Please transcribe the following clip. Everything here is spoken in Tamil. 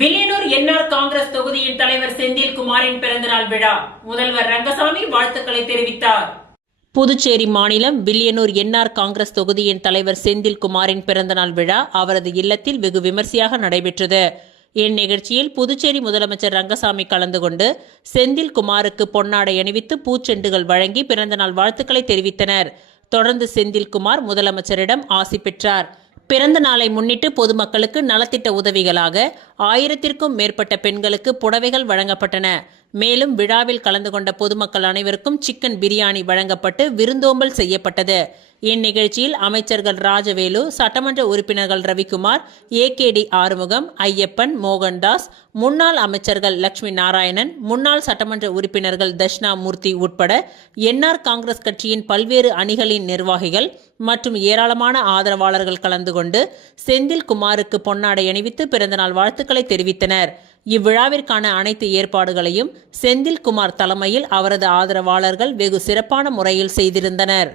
வில்லியனூர் என்ஆர் காங்கிரஸ் தொகுதியின் தலைவர் செந்தில்குமாரின் பிறந்தநாள் விழா முதல்வர் ரங்கசாமி வாழ்த்துக்களை தெரிவித்தார். புதுச்சேரி மாநிலம் வில்லியனூர் என்ஆர் காங்கிரஸ் தொகுதியின் தலைவர் செந்தில்குமாரின் பிறந்தநாள் விழா அவரது இல்லத்தில் வெகு விமர்சையாக நடைபெற்றது. இந்நிகழ்ச்சியில் புதுச்சேரி முதலமைச்சர் ரங்கசாமி கலந்து கொண்டு செந்தில்குமாருக்கு பொன்னாடை அணிவித்து பூச்செண்டுகள் வழங்கி பிறந்தநாள் வாழ்த்துக்களை தெரிவித்தனர். தொடர்ந்து செந்தில்குமார் முதலமைச்சரிடம் ஆசி பெற்றார். பிறந்த நாளை முன்னிட்டு பொதுமக்களுக்கு நலத்திட்ட உதவிகளாக 1000க்கும் மேற்பட்ட பெண்களுக்கு புடவைகள் வழங்கப்பட்டன. மேலும் விழாவில் கலந்து கொண்ட பொதுமக்கள் அனைவருக்கும் சிக்கன் பிரியாணி வழங்கப்பட்டு விருந்தோம்பல் செய்யப்பட்டது. இந்நிகழ்ச்சியில் அமைச்சர்கள் ராஜவேலு, சட்டமன்ற உறுப்பினர்கள் ரவிக்குமார், ஏகேடி ஆறுமுகம், ஐயப்பன், மோகன்தாஸ், முன்னாள் அமைச்சர்கள் லட்சுமி நாராயணன், முன்னாள் சட்டமன்ற உறுப்பினர்கள் தட்சிணாமூர்த்தி உட்பட என்ஆர் காங்கிரஸ் கட்சியின் பல்வேறு அணிகளின் நிர்வாகிகள் மற்றும் ஏராளமான ஆதரவாளர்கள் கலந்து கொண்டு செந்தில்குமாருக்கு பொன்னாடை அணிவித்து பிறந்தநாள் வாழ்த்துக்களை தெரிவித்தனர். இவ்விழாவிற்கான அனைத்து ஏற்பாடுகளையும் செந்தில்குமார் தலைமையில் அவரது ஆதரவாளர்கள் வெகு சிறப்பான முறையில் செய்திருந்தனர்.